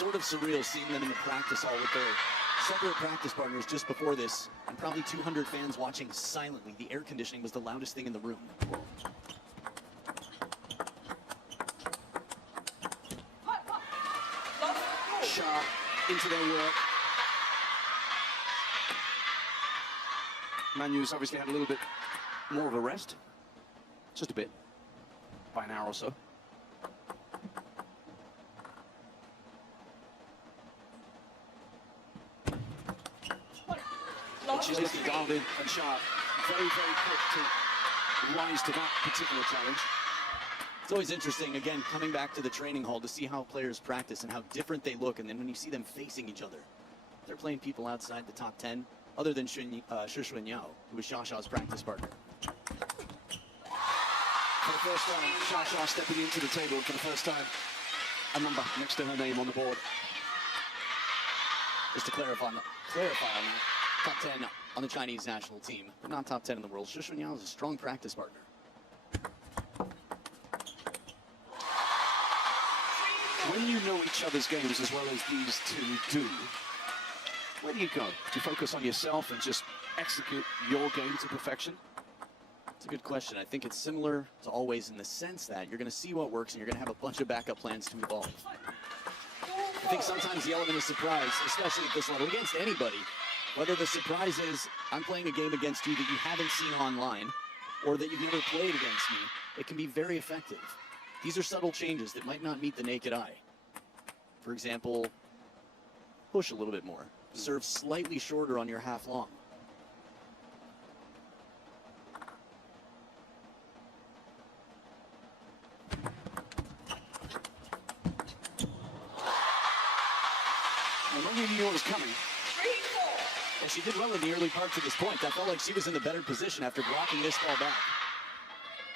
sort of surreal seeing them in the practice hall with their separate practice partners just before this, and probably 200 fans watching silently. The air conditioning was the loudest thing in the room. Sharp into their work. Manyu's obviously had a little bit more of a rest. Just a bit. By an hour or so. She's looking dialed in and sharp. Very, very quick to rise to that particular challenge. It's always interesting, again, coming back to the training hall to see how players practice and how different they look, and then when you see them facing each other. They're playing people outside the top 10, other than Shi Yao, who was Xiaoxiao's practice partner. For the first time, Xiaoxia stepping into the table for the first time. A number next to her name on the board. Just to clarify on that, top 10 on the Chinese national team, but not top 10 in the world. Shi Yao is a strong practice partner. When you know each other's games as well as these two do, where do you go? Do you focus on yourself and just execute your game to perfection? It's a good question. I think it's similar to always in the sense that you're going to see what works and you're going to have a bunch of backup plans to evolve. I think sometimes the element of surprise, especially at this level, against anybody, whether the surprise is I'm playing a game against you that you haven't seen online or that you've never played against me, it can be very effective. These are subtle changes that might not meet the naked eye. For example, push a little bit more. Serve slightly shorter on your half long. Manyu knew what was coming. And she did well in the early part to this point. I felt like she was in the better position after blocking this ball back.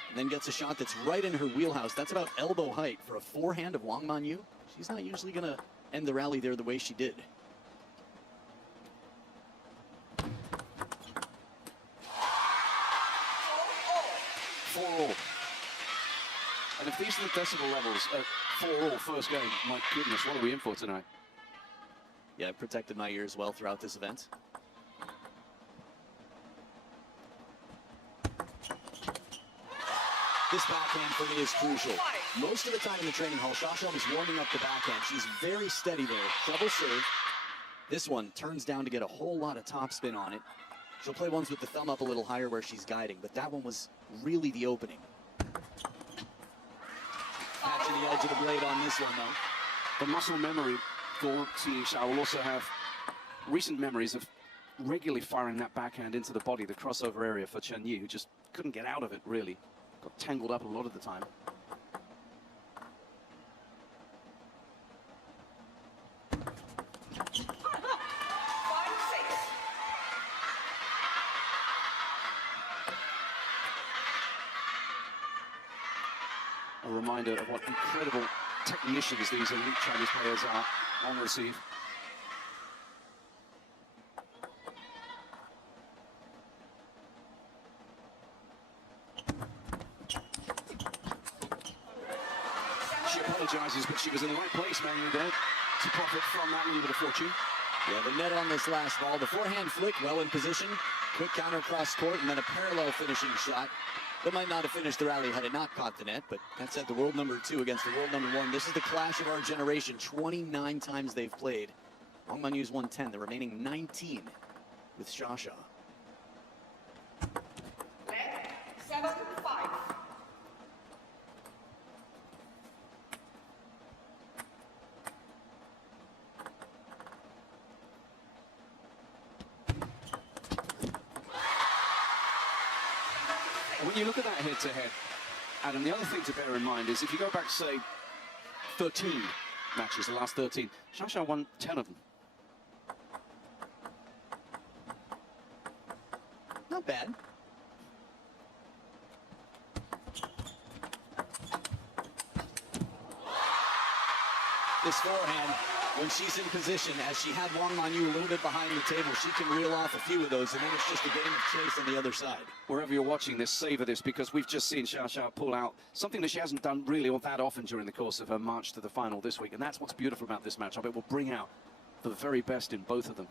And then gets a shot that's right in her wheelhouse. That's about elbow height for a forehand of Wang Manyu. She's not usually going to end the rally there the way she did. Four-all. And if these are the decibel levels at 4-all first game, my goodness, what are we in for tonight? Yeah, I've protected my ears well throughout this event. This backhand for me is crucial. Most of the time in the training hall, Xiaoxiao is warming up the backhand. She's very steady there. Double serve. This one turns down to get a whole lot of topspin on it. She'll play ones with the thumb up a little higher where she's guiding, but that one was really the opening. Catching the edge of the blade on this one, though. The muscle memory for Yingsha will also have recent memories of regularly firing that backhand into the body, the crossover area for Chen Yi, who just couldn't get out of it, really. Got tangled up a lot of the time. A reminder of what incredible technicians these elite Chinese players are on receive. She apologizes, but she was in the right place, Manyu, there, to profit from that little bit of fortune. Yeah, the net on this last ball. The forehand flick, well in position. Quick counter cross court, and then a parallel finishing shot. That might not have finished the rally had it not caught the net, but that set the world number 2 against the world number 1. This is the clash of our generation. 29 times they've played. Wang Manyu's won 10, the remaining 19 with Xiaoxiao. 7-5. When you look at that head-to-head, Adam, the other thing to bear in mind is if you go back, say, 13 matches, the last 13, Xiaoxiao won 10 of them. Not bad. This forehand when she's in position, as she had Wang Manyu a little bit behind the table, she can reel off a few of those, and then it's just a game of chase on the other side. Wherever you're watching this, savor this, because we've just seen Xia pull out something that she hasn't done really all that often during the course of her march to the final this week, and that's what's beautiful about this matchup. It will bring out the very best in both of them.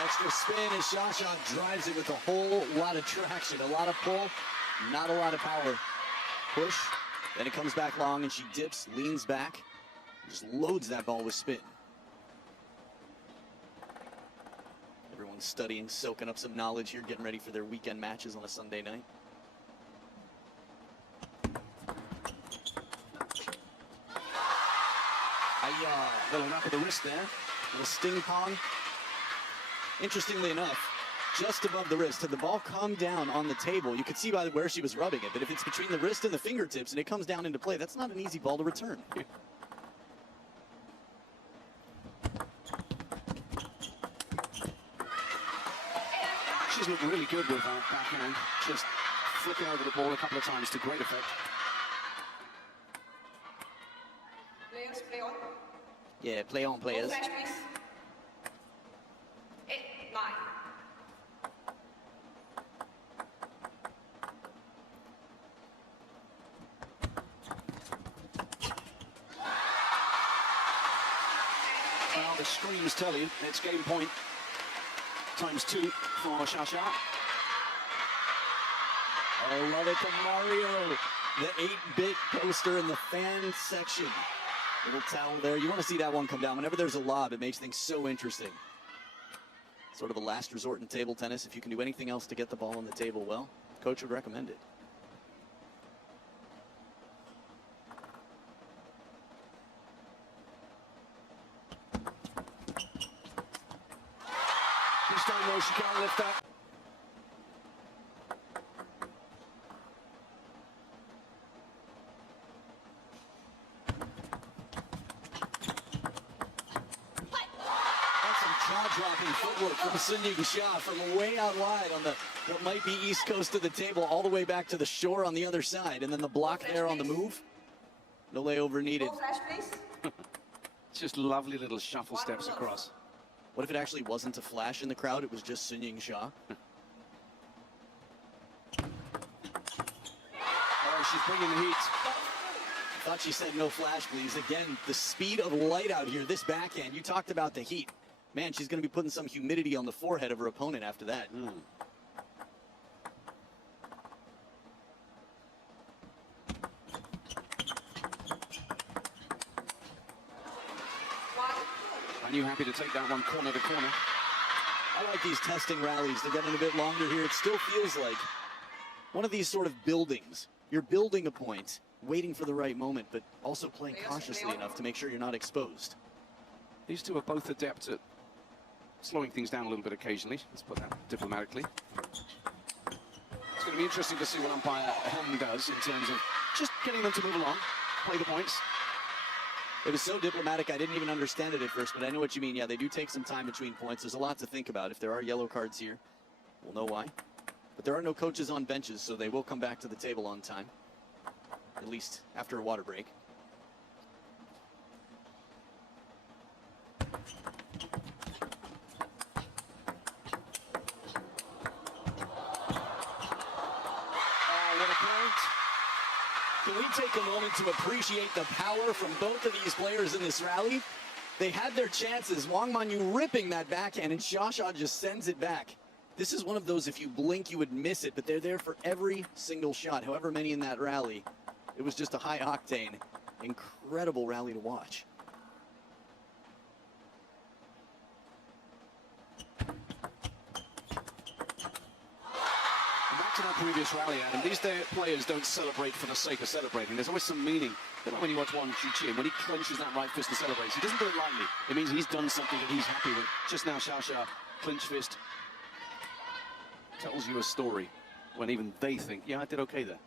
Extra spin as Xia drives it with a whole lot of traction, a lot of pull, not a lot of power. Push, then it comes back long and she dips, leans back, just loads that ball with spin. Everyone's studying, soaking up some knowledge here, getting ready for their weekend matches on a Sunday night. Little knock of the wrist there. Little sting pong. Interestingly enough, just above the wrist, had the ball come down on the table, you could see by where she was rubbing it, but if it's between the wrist and the fingertips and it comes down into play, that's not an easy ball to return. She's looked really good with that backhand, just flicking over the ball a couple of times to great effect. Players, play on. Yeah, play on, players. Flash, please. 8, 9. Well, the screams tell you it's game point ×2 for Xia. I love it from Mario. The 8-bit poster in the fan section. Little towel there. You want to see that one come down. Whenever there's a lob, it makes things so interesting. Sort of a last resort in table tennis. If you can do anything else to get the ball on the table, well, coach would recommend it. This time, though, she can't lift that. Jaw-dropping footwork from Yingsha from way out wide on the what might be east coast of the table, all the way back to the shore on the other side, and then the block there on the move. No layover needed. Flash, please. Just lovely little shuffle steps across. What if it actually wasn't a flash in the crowd? It was just Yingsha. Oh, she's bringing the heat. Thought she said no flash, please. Again, the speed of light out here, this backhand. You talked about the heat. Man, she's going to be putting some humidity on the forehead of her opponent after that. Manyu happy to take that one corner to corner. I like these testing rallies. They're getting a bit longer here. It still feels like one of these sort of buildings. You're building a point, waiting for the right moment, but also playing cautiously enough to make sure you're not exposed. These two are both adept at slowing things down a little bit occasionally. Let's put that diplomatically. It's going to be interesting to see what umpire Hong does in terms of just getting them to move along, play the points. It was so diplomatic, I didn't even understand it at first, but I know what you mean. Yeah, they do take some time between points. There's a lot to think about. If there are yellow cards here, we'll know why. But there are no coaches on benches, so they will come back to the table on time, at least after a water break. Can we take a moment to appreciate the power from both of these players in this rally? They had their chances. Wang Manyu ripping that backhand, and Xia just sends it back. This is one of those, if you blink, you would miss it, but they're there for every single shot, however many in that rally. It was just a high-octane, incredible rally to watch. To that previous rally, Adam, these players don't celebrate for the sake of celebrating. There's always some meaning. Like when you watch Wang Chuqin, when he clenches that right fist and celebrates, he doesn't do it lightly. It means he's done something that he's happy with. Just now, Xia, clinch fist, tells you a story when even they think, yeah, I did okay there.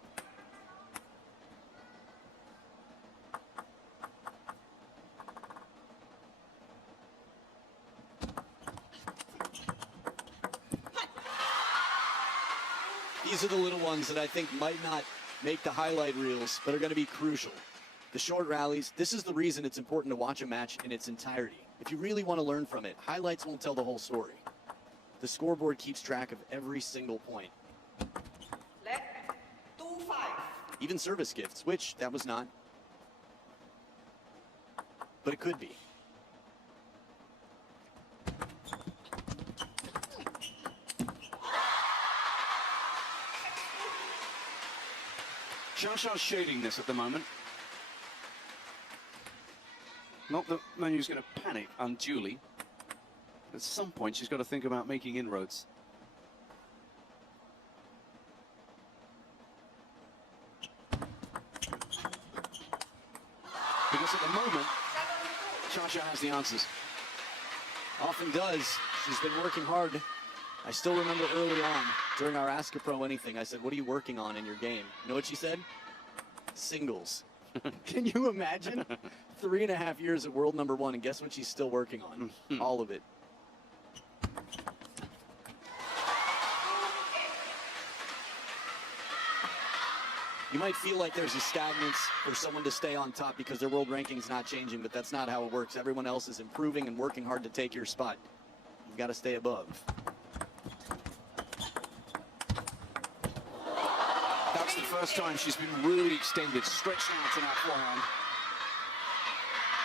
These are the little ones that I think might not make the highlight reels, but are going to be crucial. The short rallies, this is the reason it's important to watch a match in its entirety. If you really want to learn from it, highlights won't tell the whole story. The scoreboard keeps track of every single point. Let 2-5. Even service gifts, which that was not. But it could be. Xiaoshao's shading this at the moment. Not that Manyu's going to panic unduly. At some point, she's got to think about making inroads. Because at the moment, Xiaoshao has the answers. Often does. She's been working hard. I still remember early on, during our Ask a Pro Anything, I said, what are you working on in your game? You know what she said? Singles. Can you imagine? 3.5 years at world #1, and guess what she's still working on? All of it. You might feel like there's a stagnance for someone to stay on top because their world ranking's not changing, but that's not how it works. Everyone else is improving and working hard to take your spot. You've got to stay above. That's the first time she's been really extended, stretched out in that forehand.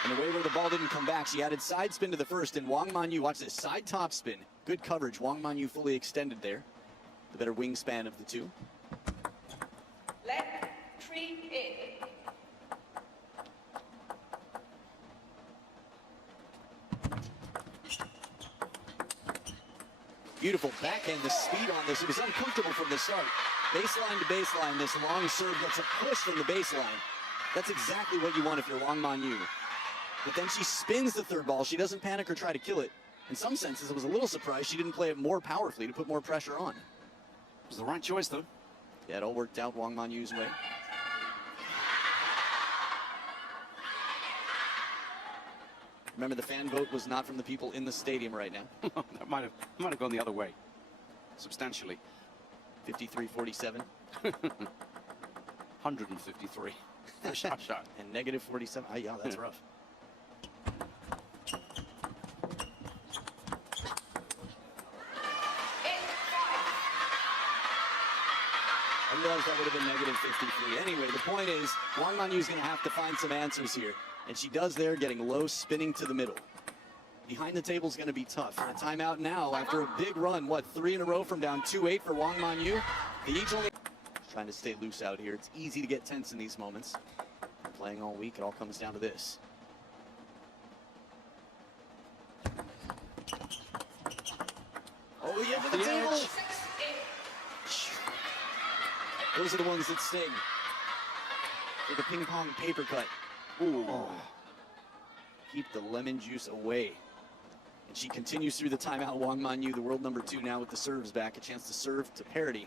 And away where the ball didn't come back, she added side spin to the first, and Wang Manyu, watch this, side top spin. Good coverage. Wang Manyu fully extended there. The better wingspan of the two. Let 3-8. Beautiful backhand, the speed on this. It was uncomfortable from the start. Baseline to baseline, this long serve gets a push from the baseline. That's exactly what you want if you're Wang Manyu. But then she spins the third ball. She doesn't panic or try to kill it. In some senses, I was a little surprised she didn't play it more powerfully to put more pressure on. It was the right choice, though. Yeah, it all worked out Wang Manyu's way. Remember, the fan vote was not from the people in the stadium right now. That might have gone the other way, substantially. 53-47. 153. Shot. And negative 47. Oh, yeah, that's rough. I realized that would have been negative 53. Anyway, the point is, Wang Manyu's going to have to find some answers here. And she does there, getting low, spinning to the middle. Behind the table's going to be tough. And a timeout now after a big run. What, 3 in a row from down 2-8 for Wang Manyu? They each only... Trying to stay loose out here. It's easy to get tense in these moments. Playing all week, it all comes down to this. Oh, the edge of the table! 6-8. Those are the ones that sting. Like a ping pong paper cut. Ooh. Oh. Keep the lemon juice away. And she continues through the timeout. Wang Manyu, the world #2 now with the serves back. A chance to serve to parity.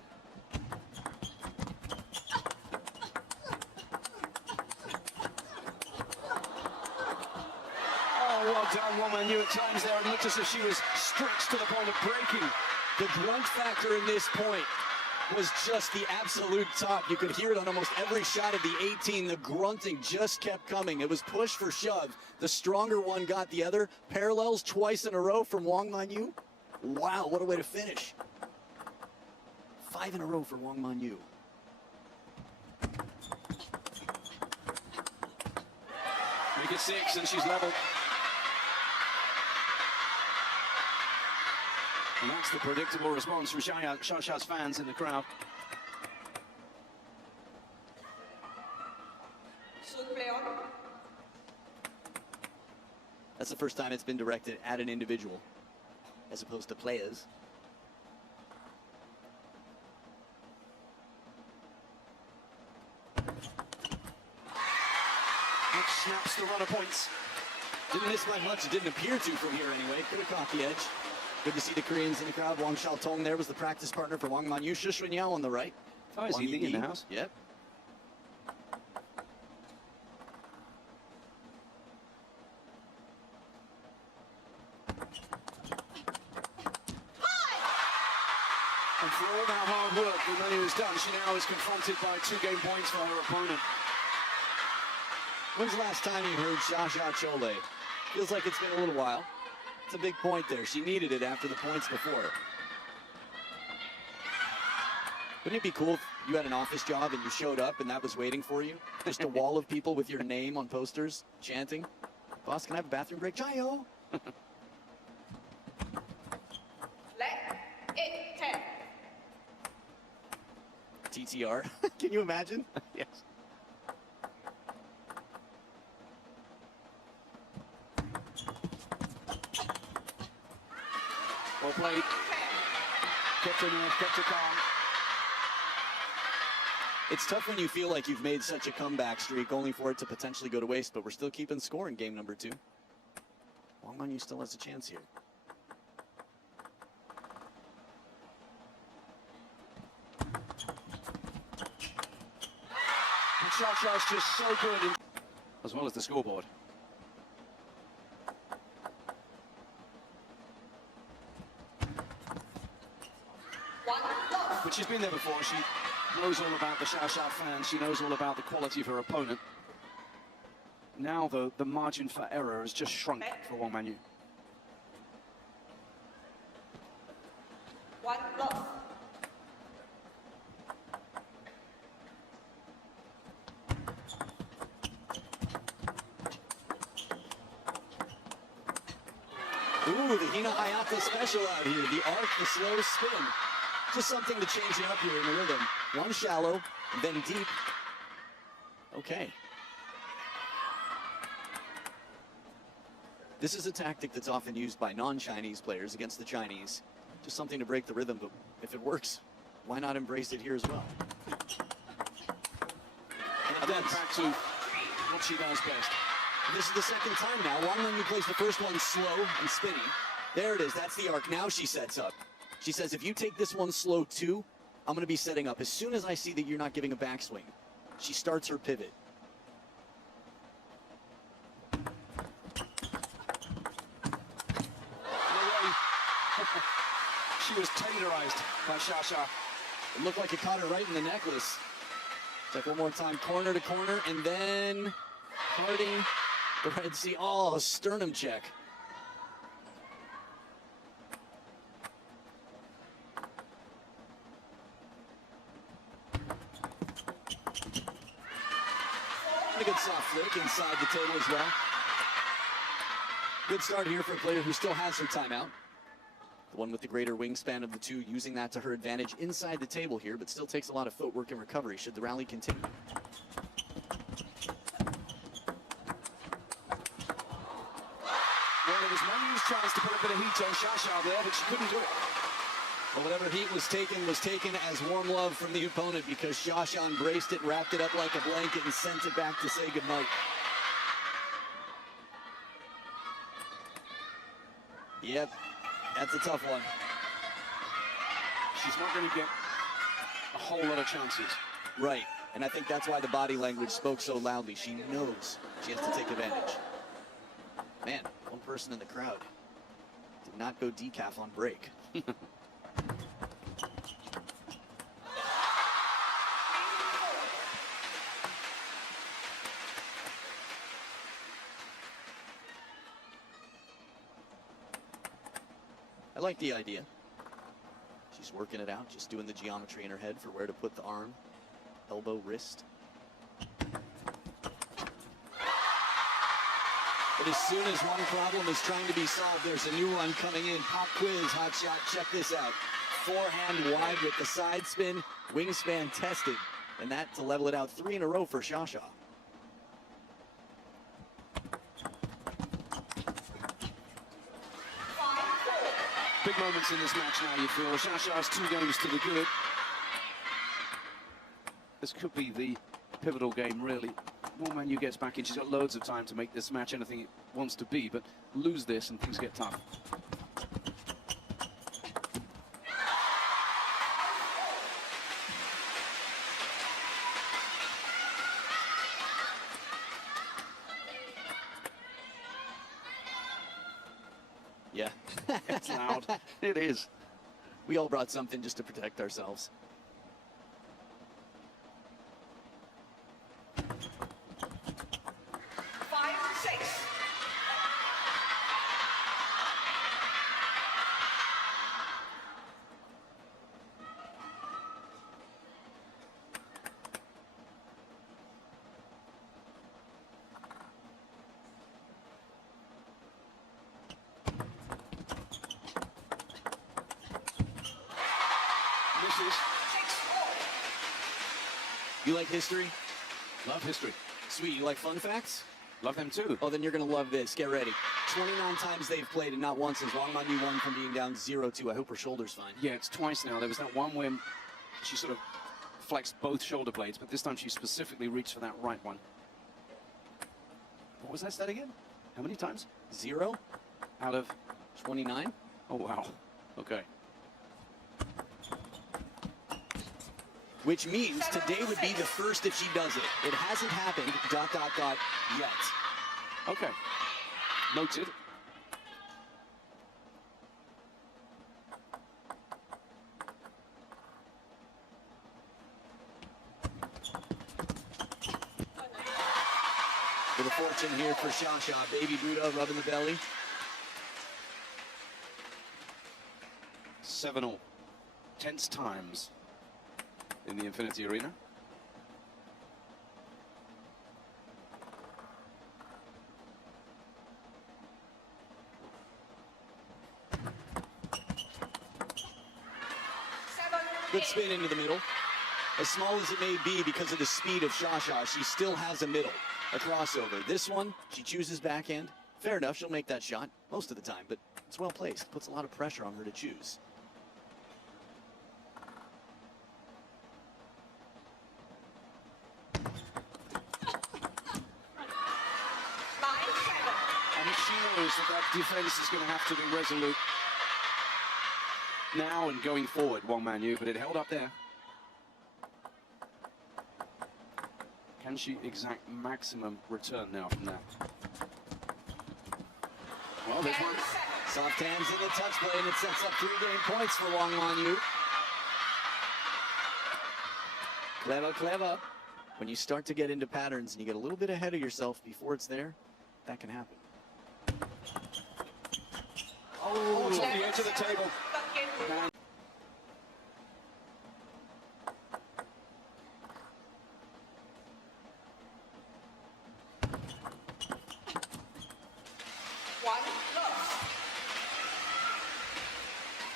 Oh, well done, Wang Manyu at times there. It looked as if she was stretched to the point of breaking. The grunt factor in this point was just the absolute top. You could hear it on almost every shot of the 18. The grunting just kept coming. It was push for shove. The stronger one got the other. Parallels twice in a row from Wang Manyu. Wow, what a way to finish. 5 in a row for Wang Manyu. Make it 6 and she's level. And that's the predictable response from Xiaoshao's fans in the crowd. Should play on. That's the first time it's been directed at an individual, as opposed to players. Which snaps the runner points. Didn't miss by much. It didn't appear to from here anyway. Could have caught the edge. Good to see the Koreans in the crowd. Wang Xiaotong there was the practice partner for Wang Manyu. Shushun Yao on the right. Oh, is he in the house? Yep. And for all that hard work that Manyu has done. She now is confronted by 2 game points for her opponent. When's the last time you heard Shasha Chole? Feels like it's been a little while. It's a big point there. She needed it after the points before. Wouldn't it be cool if you had an office job and you showed up and that was waiting for you? Just a wall of people with your name on posters chanting, "Boss, can I have a bathroom break? Chayo!" Let 8-10. TTR. Can you imagine? Yes. Well played. Kept her nerve, kept her calm. It's tough when you feel like you've made such a comeback streak only for it to potentially go to waste, but we're still keeping score in game number 2. Manyu still has a chance here. And Shasha's just so good, as well as the scoreboard. But she's been there before. She knows all about the Shasha fans. She knows all about the quality of her opponent. Now the margin for error has just shrunk for Wang Manyu. 1 loss. Ooh, the Hina Hayata special out here. The arc, the slow spin. Just something to change it up here in the rhythm. One shallow, then deep. Okay. This is a tactic that's often used by non-Chinese players against the Chinese. Just something to break the rhythm, but if it works, why not embrace it here as well? And then back to what she does best. This is the second time now. Wang Manyu plays the first one slow and spinny. There it is. That's the arc. Now she sets up. She says, if you take this one slow too, I'm going to be setting up. As soon as I see that you're not giving a backswing, she starts her pivot. She was tenderized by Shasha. It looked like it caught her right in the necklace. Check one more time, corner to corner, and then parting the Red Sea. Oh, sternum check. And a good soft flick inside the table as well. Good start here for a player who still has her timeout. The one with the greater wingspan of the two, using that to her advantage inside the table here, but still takes a lot of footwork and recovery should the rally continue. Well, it was Manyu's chance to put a bit of heat on Shasha there, but she couldn't do it. But whatever heat was taken as warm love from the opponent because Shasha embraced it, wrapped it up like a blanket, and sent it back to say goodnight. Yep, that's a tough one. She's not going to get a whole lot of chances. Right, and I think that's why the body language spoke so loudly. She knows she has to take advantage. Man, one person in the crowd did not go decaf on break. I like the idea. She's working it out, just doing the geometry in her head for where to put the arm, elbow, wrist. But as soon as one problem is trying to be solved, there's a new one coming in. Pop quiz, hot shot, check this out. Forehand wide with the side spin, wingspan tested. And that to level it out 3 in a row for Shasha. Big moments in this match now, you feel. Shasha's 2 games to the good. This could be the pivotal game, really. Wang Manyu gets back in. She's got loads of time to make this match anything it wants to be, but lose this and things get tough. Yeah. It's loud. It is. We all brought something just to protect ourselves. 6. Misses. 6-4. You like history? Love history. Sweet. You like fun facts? Love them too. Oh, then you're going to love this. Get ready. 29 times they've played, and not once has Wang Manyu won from being down 0-2. I hope her shoulder's fine. Yeah, it's twice now. There was that one where she sort of flexed both shoulder blades, but this time she specifically reached for that right one. What was that stat again? How many times? 0 Out of... 29. Oh, wow. Okay. Which means today would be the first if she does it. It hasn't happened, ... yet. Okay. Noted. For the fortune here for Shasha. Baby Buddha rubbing the belly. 7-all. Tense times in the Infinity Arena. Good spin into the middle. As small as it may be because of the speed of Shasha, she still has a middle, a crossover. This one, she chooses backhand. Fair enough, she'll make that shot most of the time, but it's well placed. Puts a lot of pressure on her to choose. And she knows that defense is going to have to be resolute now and going forward, Wang Manyu, but it held up there. Can she exact maximum return now from that? Well, there's one. Soft hands in the touch play, and it sets up 3 game points for Wang Manyu. Clever, clever. When you start to get into patterns and you get a little bit ahead of yourself before it's there, that can happen. Oh, it's on the edge of the table. Man.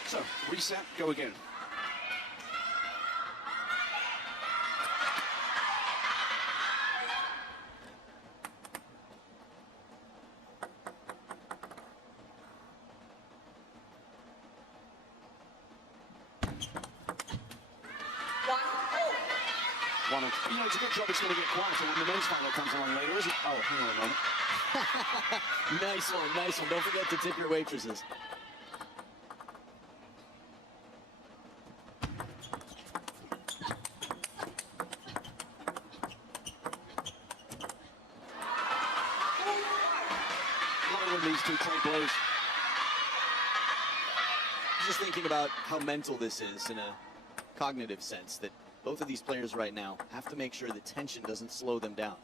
So, reset, go again. You know, it's a good job it's going to get quieter when the men's final comes along later, isn't it? Oh, hang on a moment. Nice one, nice one. Don't forget to tip your waitresses. When these two trade blows. Just thinking about how mental this is in a cognitive sense, that both of these players right now have to make sure the tension doesn't slow them down.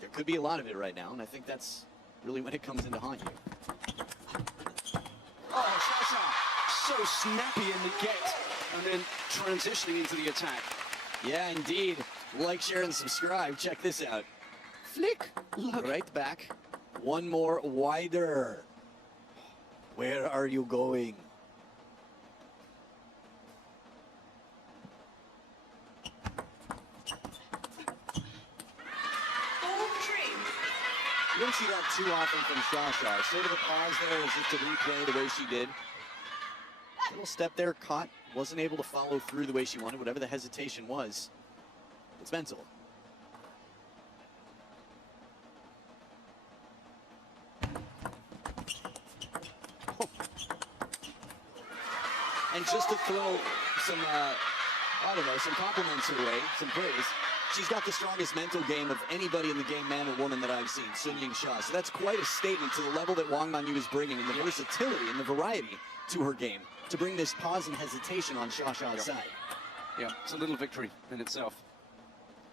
There could be a lot of it right now, and I think that's really when it comes into haunt you. Oh, Shasha, so snappy in the get, and then transitioning into the attack. Yeah, indeed. Like, share, and subscribe. Check this out. Flick. Look. Right back. One more wider. Where are you going? You don't see that too often from Shasha. Sort of a pause there as if to replay the way she did. Little step there, caught, wasn't able to follow through the way she wanted, whatever the hesitation was. It's mental. And just to throw some, I don't know, some compliments her way, some praise, she's got the strongest mental game of anybody in the game, man or woman, that I've seen, Yingsha. So that's quite a statement to the level that Wang Manyu is bringing, and the versatility and the variety to her game, to bring this pause and hesitation on Shasha's side. Yeah, it's a little victory in itself.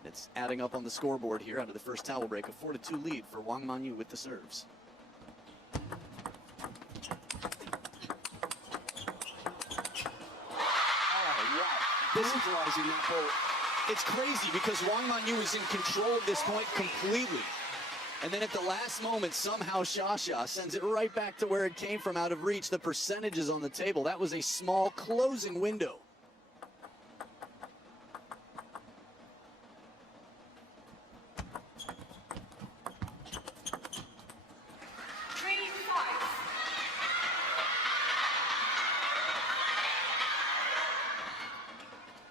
It's adding up on the scoreboard here out of the first towel break. A 4-2 lead for Wang Manyu with the serves. Oh, wow. Brutalizing that ball. It's crazy because Wang Manyu is in control of this point completely. And then at the last moment, somehow Xia sends it right back to where it came from, out of reach. The percentages on the table. That was a small closing window.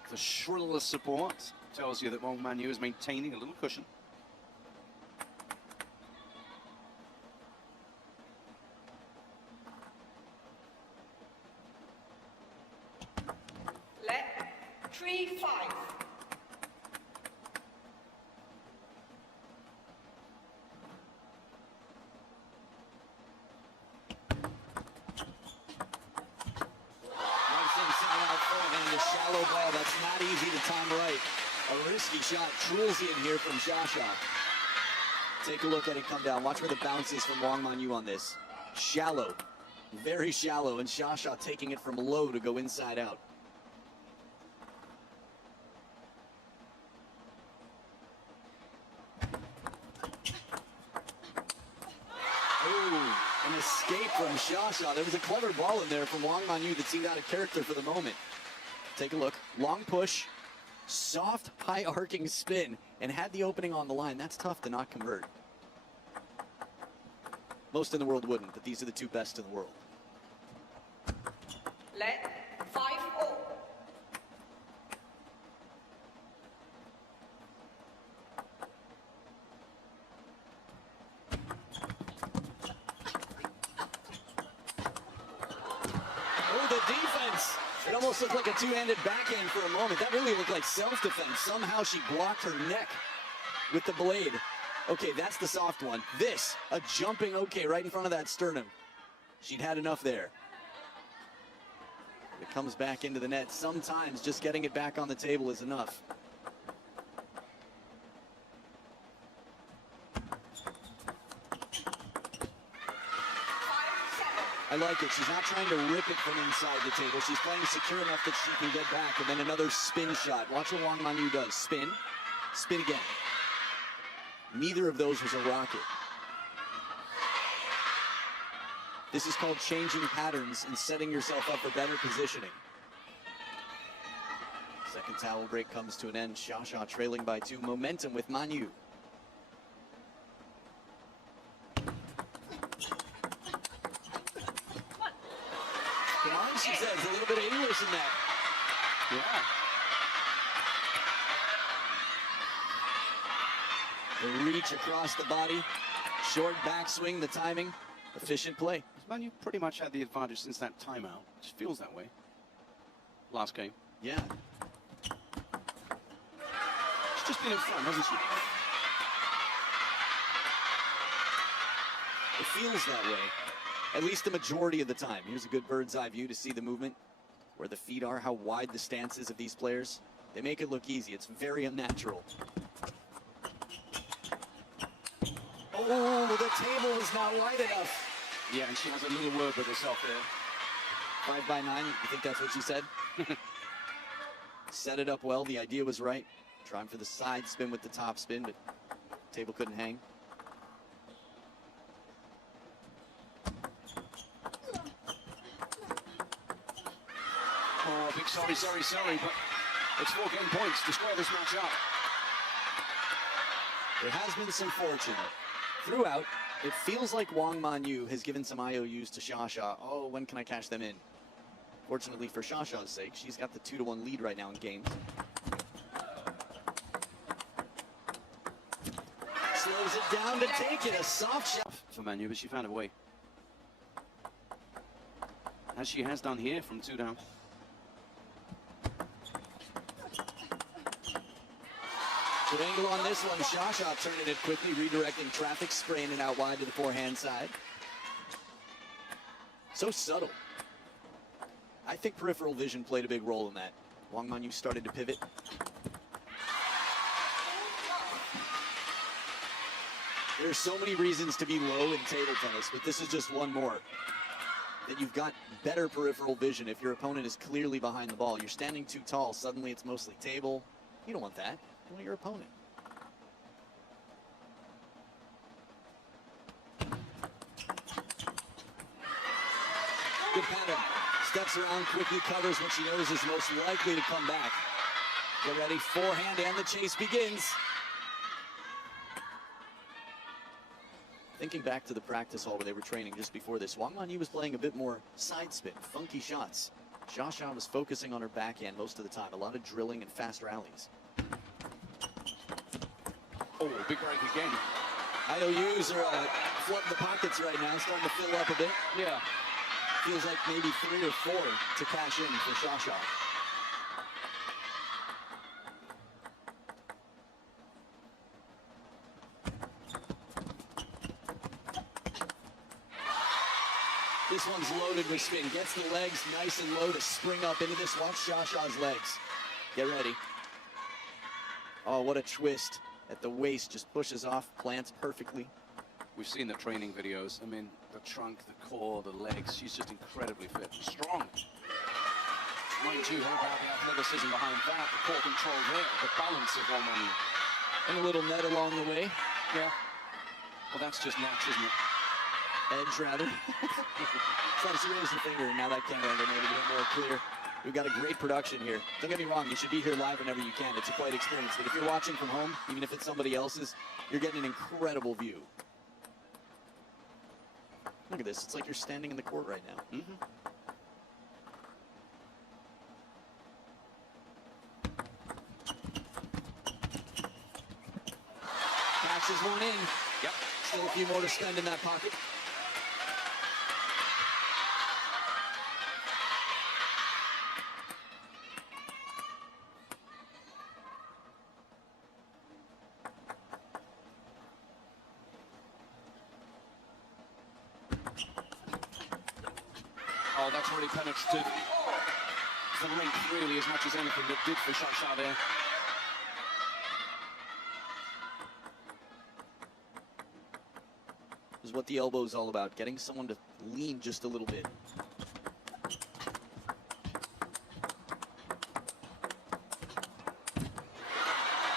The shriller support tells you that Wang Manyu is maintaining a little cushion. Let 3-5. A shallow ball that's not easy to time right. A risky shot, truly in here from Xia. Take a look at it come down. Watch where the bounce is from Wang Manyu on this. Shallow, very shallow, and Xia taking it from low to go inside out. Ooh, an escape from Xia. There was a clever ball in there from Wang Manyu that seemed out of character for the moment. Take a look. Long push, soft, high arcing spin, and had the opening on the line. That's tough to not convert. Most in the world wouldn't, but these are the two best in the world. Let 5-0. Oh, the defense! It almost looked like a two-handed backhand for a moment. That really looked like self-defense. Somehow she blocked her neck with the blade. Okay, that's the soft one. This, a jumping okay right in front of that sternum. She'd had enough there. It comes back into the net. Sometimes just getting it back on the table is enough. I like it. She's not trying to rip it from inside the table. She's playing secure enough that she can get back. And then another spin shot. Watch what Wang Manyu does. Spin. Spin again. Neither of those was a rocket. This is called changing patterns and setting yourself up for better positioning. Second towel break comes to an end. Xia trailing by 2. Momentum with Manyu. Come on, she says. A little bit of English in that. Yeah. The reach across the body. Short backswing, the timing. Efficient play. Manyu pretty much had the advantage since that timeout. It feels that way. Last game. Yeah. She's just been in front, hasn't she? It feels that way, at least the majority of the time. Here's a good bird's eye view to see the movement, where the feet are, how wide the stance is of these players. They make it look easy. It's very unnatural. Oh, the table is not wide enough. Yeah, and she has a little word with herself there. 5 by 9, you think that's what she said? Set it up well, the idea was right. Trying for the side spin with the top spin, but table couldn't hang. Oh, big sorry, but it's 4 game points to square this match up. There has been some fortune. Throughout, it feels like Wang Manyu has given some IOUs to Xia. Oh, when can I cash them in? Fortunately for Xia's sake, she's got the 2-1 lead right now in games. Slows it down to take it, a soft shot. For Manyu, but she found a way. As she has done here from 2 down. Good angle on this one. Xia turning it quickly, redirecting traffic, spraying it out wide to the forehand side. So subtle. I think peripheral vision played a big role in that. Wang Manyu started to pivot. There's so many reasons to be low in table tennis, but this is just one more. That you've got better peripheral vision if your opponent is clearly behind the ball. You're standing too tall, suddenly it's mostly table. You don't want that. You want your opponent. Good pattern. Steps around, quickly covers what she knows is most likely to come back. Get ready, forehand, and the chase begins. Thinking back to the practice hall where they were training just before this, Wang Manyu was playing a bit more side spin, funky shots. Xia was focusing on her backhand most of the time, a lot of drilling and fast rallies. Oh, big break again. IOUs are flooding the pockets right now, starting to fill up a bit. Yeah. Feels like maybe 3 or 4 to cash in for Xia. This one's loaded with spin. Gets the legs nice and low to spring up into this. Watch Xia's legs. Get ready. Oh, what a twist at the waist. Just pushes off, plants perfectly. We've seen the training videos. I mean, the trunk, the core, the legs. She's just incredibly fit. Strong. Mind you, how about the athleticism behind that? The core control there. The balance of Wang Manyu. And a little net along the way. Yeah. Well, that's just natch, isn't it? Edge, rather. So she raised her finger, and now that camera angle made it a bit more clear. We've got a great production here. Don't get me wrong, you should be here live whenever you can. It's a quite experience. But if you're watching from home, even if it's somebody else's, you're getting an incredible view. Look at this. It's like you're standing in the court right now. Mm-hmm. Catches one in. Yep. Still a few more to spend in that pocket. Oh, that's really penetrative. The length really as much as anything that did for Xia there. This is what the elbow is all about, getting someone to lean just a little bit.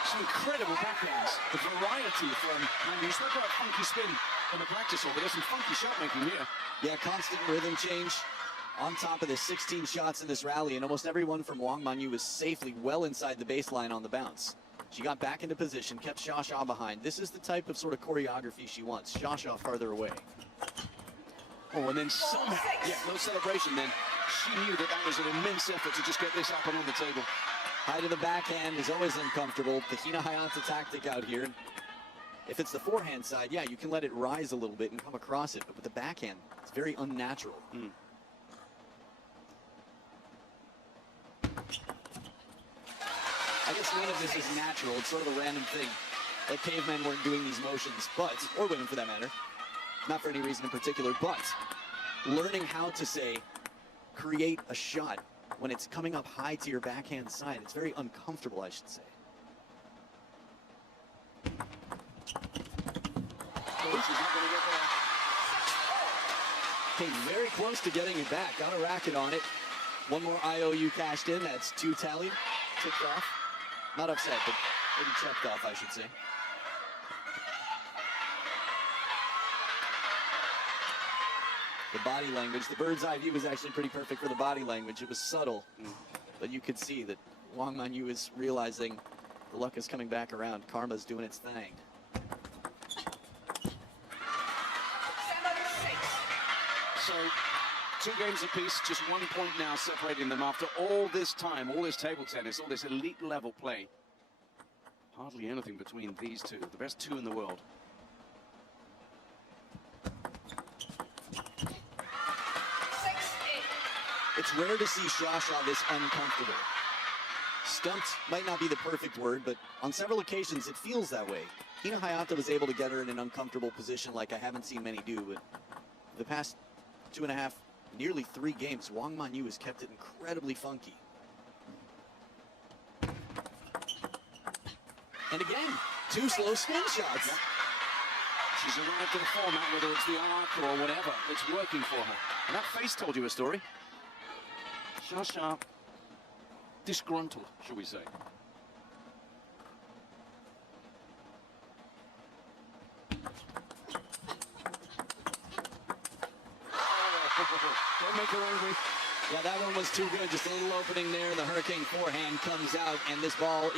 Some incredible backhands. The variety from Manyu. You spoke about funky spin in the practice hall, but there's some funky shot making here. Yeah, constant rhythm change. On top of the 16 shots in this rally, and almost everyone from Wang Manyu was safely well inside the baseline on the bounce. She got back into position, kept Xia behind. This is the type of sort of choreography she wants. Xia farther away. Oh, and then somehow, yeah, no celebration then. She knew that that was an immense effort to just get this up and on the table. High to the backhand is always uncomfortable. The Hina Hayata tactic out here. If it's the forehand side, yeah, you can let it rise a little bit and come across it. But with the backhand, it's very unnatural. I guess none of this is natural. It's sort of a random thing. Like cavemen weren't doing these motions, but, or women for that matter, not for any reason in particular, but learning how to, say, create a shot when it's coming up high to your backhand side, it's very uncomfortable, I should say. Oh, she's not going to get there. Came very close to getting it back. Got a racket on it. One more IOU cashed in. That's 2 tallied. Ticked off. Not upset, but maybe checked off, I should say. The body language, the bird's eye view was actually pretty perfect for the body language. It was subtle, but you could see that Wang Manyu is realizing the luck is coming back around. Karma's doing its thing. 7-6. So, 2 games apiece, just 1 point now separating them after all this time, all this table tennis, all this elite level play. Hardly anything between these two, the best 2 in the world. 6-8. It's rare to see Xia this uncomfortable. Stumped might not be the perfect word, but on several occasions it feels that way. Hina Hayata was able to get her in an uncomfortable position like I haven't seen many do, but the past 2.5, nearly 3 games, Wang Manyu has kept it incredibly funky. And again, 2 slow spin shots. She's arrived at a format, whether it's the arc or whatever, it's working for her. And that face told you a story. Shasha, disgruntled, shall we say. Don't make her angry. Yeah, that one was too good. Just a little opening there. The Hurricane forehand comes out, and this ball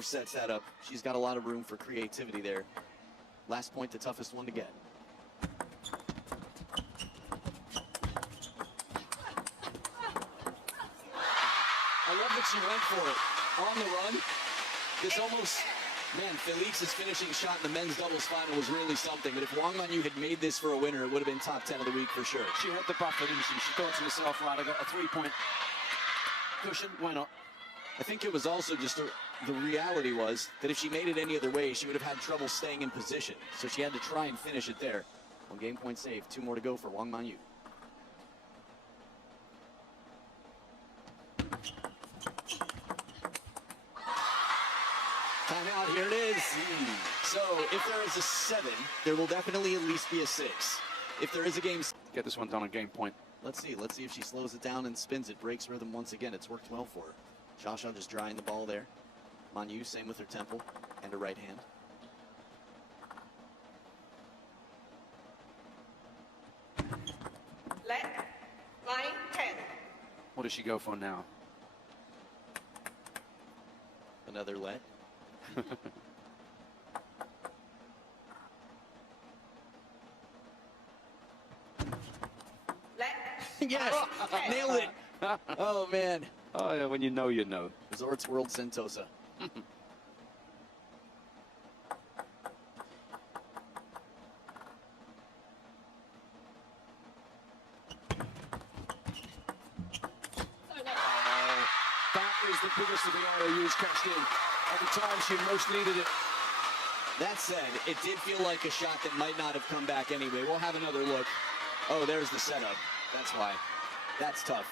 sets that up. She's got a lot of room for creativity there. Last point, the toughest one to get. I love that she went for it on the run. This almost, man, Felix's finishing shot in the men's doubles final was really something. But if Wang Manyu had made this for a winner, it would have been top 10 of the week for sure. She had the buffer, didn't she? She thought to herself, right, I got a 3-point cushion, why not? I think it was also just the reality was that if she made it any other way, she would have had trouble staying in position. So she had to try and finish it there. One game point saved, 2 more to go for Wang Manyu. Timeout, here it is. So if there is a 7, there will definitely at least be a 6. If there is a game... Get this one done on game point. Let's see if she slows it down and spins it, breaks rhythm once again. It's worked well for her. Shasha just drying the ball there. Manyu, same with her temple and her right hand. Let 9-10. What does she go for now? Another let. Let Yes, nailed it. Oh man. Oh yeah, when you know, you know. Resorts World Sentosa. That is the biggest of the IOUs cashed in. At the time she most needed it. That said, it did feel like a shot that might not have come back anyway. We'll have another look. Oh, there's the setup. That's why. That's tough.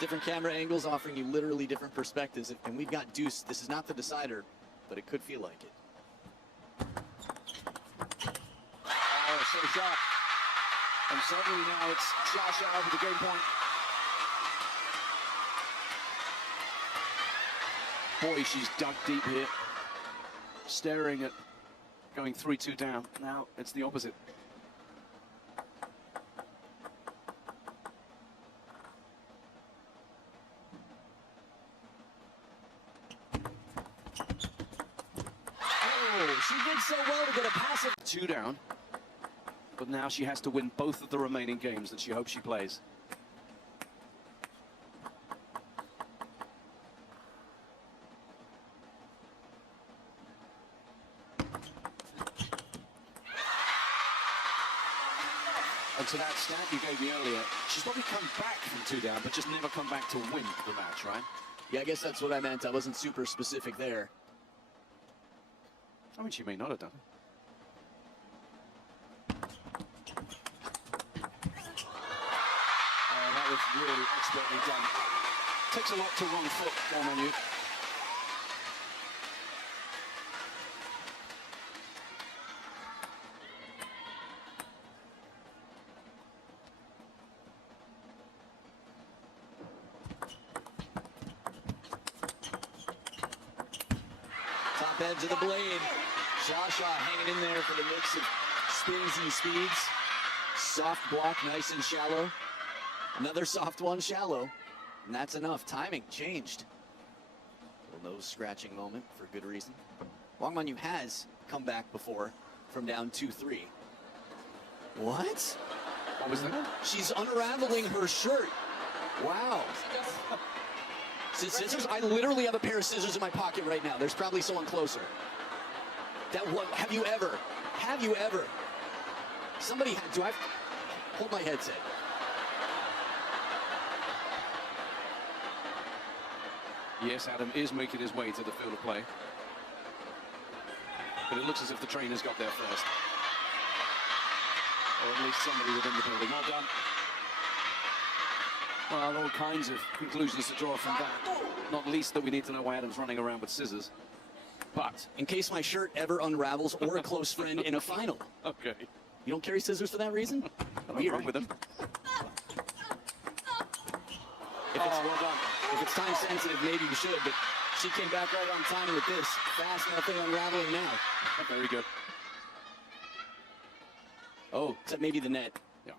Different camera angles offering you literally different perspectives. And we've got deuce. This is not the decider, but it could feel like it. Oh, so sharp. And suddenly now it's Shasha with the game point. Boy, she's dug deep here. Staring at going 3-2 down. Now it's the opposite. Oh, she did so well to get a passive. 2 down. But now she has to win both of the remaining games that she hopes she plays. And to that stat you gave me earlier, she's probably come back from 2 down, but just never come back to win the match, right? Yeah, I guess that's what I meant. I wasn't super specific there. I mean, she may not have done. That was really expertly done. Takes a lot to wrong foot for Manyu. Top edge of the blade. Shasha hanging in there for the mix of spins and speeds. Soft block, nice and shallow. Another soft one, shallow. And that's enough. Timing changed. Little nose scratching moment for good reason. Wang Manyu has come back before from down 2-3. What? What was that? She's unraveling her shirt. Wow. Scissors? I literally have a pair of scissors in my pocket right now. There's probably someone closer. That what? Have you ever? Have you ever? Somebody had. Do I? Hold my headset. Yes, Adam is making his way to the field of play. But it looks as if the trainers got there first. Or at least somebody within the building. Well done. Well, all kinds of conclusions to draw from that. Not least that we need to know why Adam's running around with scissors. But in case my shirt ever unravels or a close friend in a final. okay, You don't carry scissors for that reason? what's wrong with them? Well done. If it's time sensitive, maybe you should, but she came back right on time with this. Fast, nothing unraveling now. Very good. Oh, except maybe the net. Yeah.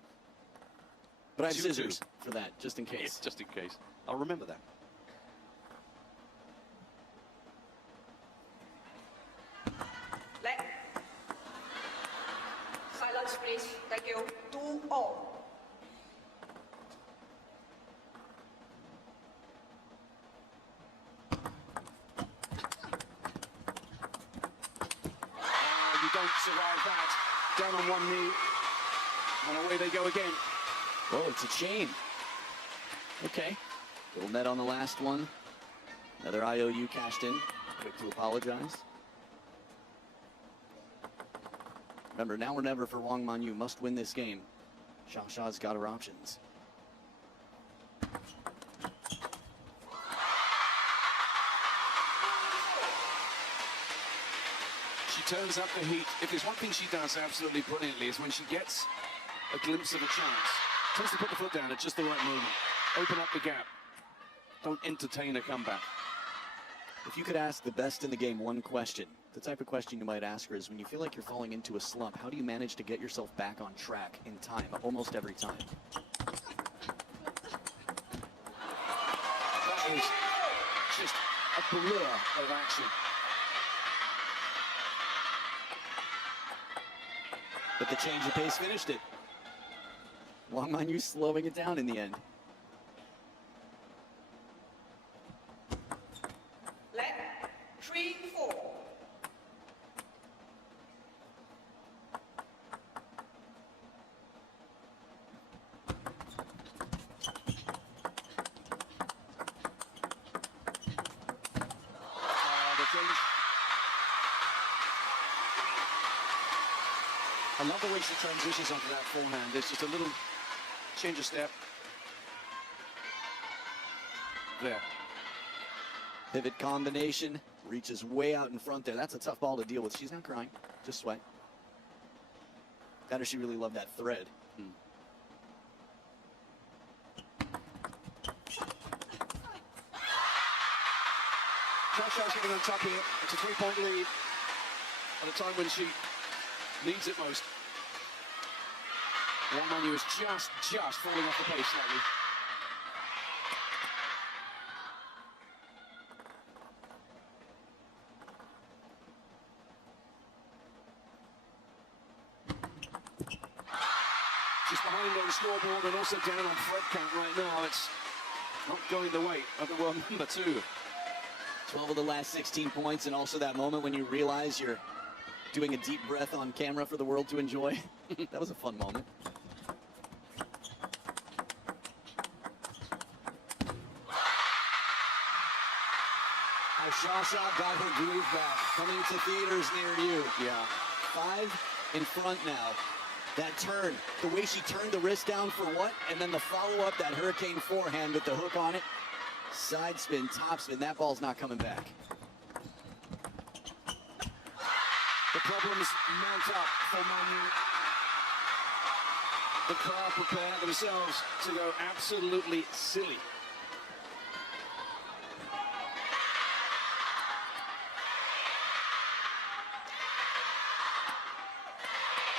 But I have 2-2. scissors for that, just in case. Yes, just in case. I'll remember that. Leg. Silence, please. Thank you. 2-0. You don't survive that. Down on one knee. And away they go again. Whoa, it's a chain. Okay. Little net on the last one. Another IOU cashed in. Quick to apologize. Remember, now or never for Wang Manyu. Must win this game. Xiaosha's got her options. She turns up the heat. If there's one thing she does absolutely brilliantly is when she gets a glimpse of a chance, tends to put the foot down at just the right moment. Open up the gap. Don't entertain a comeback. If you could ask the best in the game one question, the type of question you might ask her is, when you feel like you're falling into a slump, how do you manage to get yourself back on track in time, almost every time? That was just a blur of action. But the change of pace finished it. Wang Manyu slowing it down in the end. Leg. 3-4. I love the way she transitions onto that forehand. There's just a little change of step. There. Pivot combination, reaches way out in front there. That's a tough ball to deal with. She's not crying, just sweat. Got her, she really loved that thread. Xiaosha's getting on top here. It's a 3-point lead at a time when she needs it most. Wang Manyu is just falling off the pace slightly. She's behind on the scoreboard and also down on thread count right now. It's not going the way of the world number 2. 12 of the last 16 points, and also that moment when you realize you're doing a deep breath on camera for the world to enjoy. That was a fun moment. Xiaosha got her groove back. Coming to theaters near you. Yeah. 5 in front now. That turn, the way she turned the wrist down for what? And then the follow-up, that hurricane forehand with the hook on it. Side spin, top spin, that ball's not coming back. The problems mount up for Manyu. The crowd prepare themselves to go absolutely silly.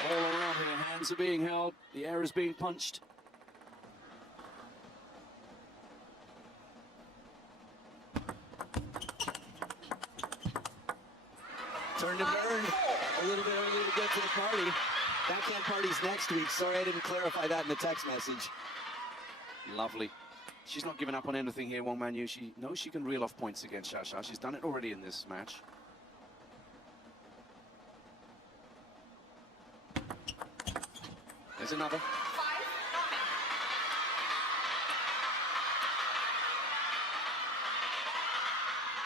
All around here, hands are being held, the air is being punched. Turn to burn a little bit early to get to the party. Backhand party's next week. Sorry I didn't clarify that in the text message. Lovely. She's not giving up on anything here, Wang Manyu. She knows she can reel off points against Xiaosha. She's done it already in this match. There's another.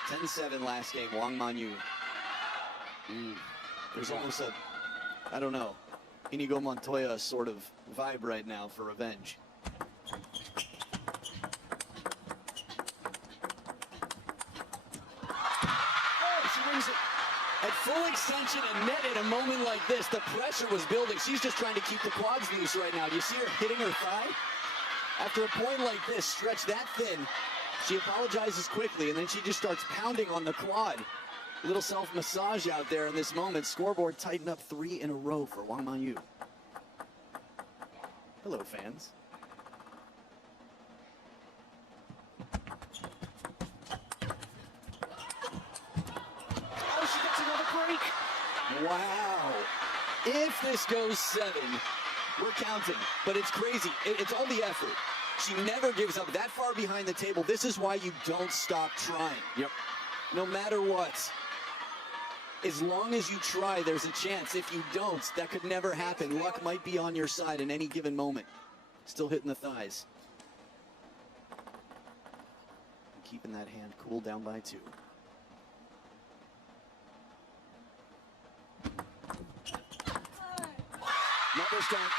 10-7 last game, Wang Manyu. There's almost a, I don't know, Inigo Montoya sort of vibe right now for revenge. full extension and net at a moment like this. The pressure was building. She's just trying to keep the quads loose right now. Do you see her hitting her thigh? After a point like this, stretched that thin, she apologizes quickly, and then she just starts pounding on the quad. A little self-massage out there in this moment. Scoreboard tightened up 3 in a row for Wang Manyu. Hello, fans. Oh, she gets another break. Wow. If this goes 7, we're counting, but it's crazy. It's all the effort. She never gives up. That far behind the table, this is why you don't stop trying. Yep. No matter what. As long as you try, there's a chance. If you don't, that could never happen. Luck might be on your side in any given moment. Still hitting the thighs. Keeping that hand cool, down by 2. Not this time.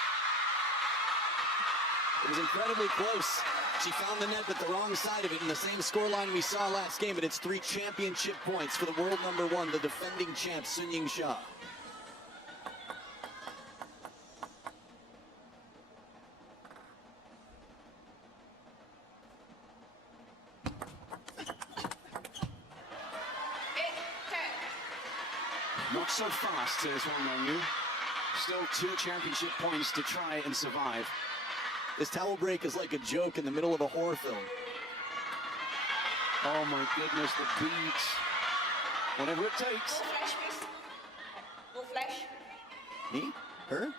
It was incredibly close. She found the net, but the wrong side of it in the same scoreline we saw last game, but it's 3 championship points for the world #1, the defending champ, Yingsha. Not so fast, says Wang Manyu. Still 2 championship points to try and survive. This towel break is like a joke in the middle of a horror film. Oh my goodness, the beats. Whatever it No takes. flash, please. No flash. Me? Her?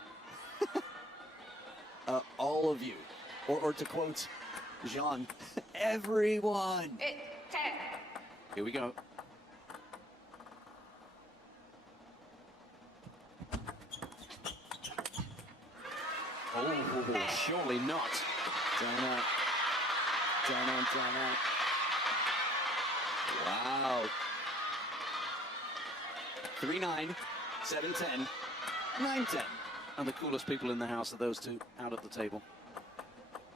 All of you. Or to quote Jean, everyone. 8, 10. Here we go. Oh, surely not. Down out. Down out, down out. Wow. 3-9, 7-10, 9-10. And the coolest people in the house are those 2 out at the table.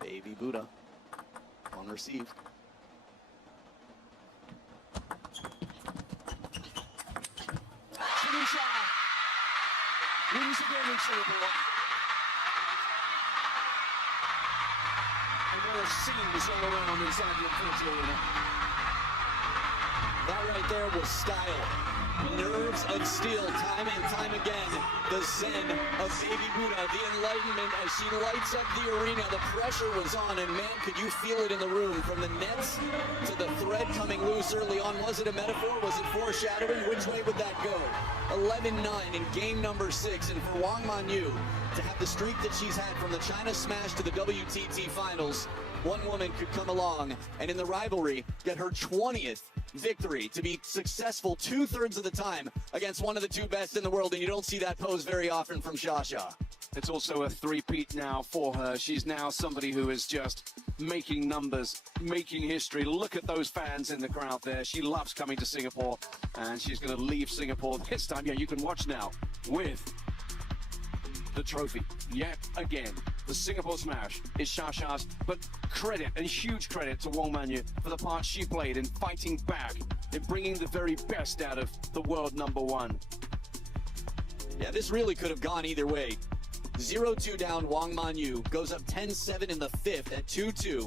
Baby Buddha on receive. Yingsha wins again in Singapore. And there are scenes all around inside the Infinity Arena. That right there was style. Nerves of steel, time and time again. The zen of Baby Buddha, the enlightenment as she lights up the arena. The pressure was on, and man, could you feel it in the room. From the nets to the thread coming loose early on. Was it a metaphor? Was it foreshadowing? Which way would that go? 11-9 in game number 6, and for Wang Manyu to have the streak that she's had from the China Smash to the WTT Finals, one woman could come along and in the rivalry get her 20th victory, to be successful 2/3 of the time against one of the 2 best in the world, and you don't see that pose very often from Shasha. It's also a 3-peat now for her. She's now somebody who is just making numbers, making history. Look at those fans in the crowd there. She loves coming to Singapore, and she's going to leave Singapore this time. Yeah, you can watch now with the trophy yet again. The Singapore Smash is Shasha's, but credit and huge credit to Wang Manyu for the part she played in fighting back, in bringing the very best out of the world #1. Yeah, this really could have gone either way. 0-2 down, Wang Manyu goes up 10-7 in the 5th at 2-2.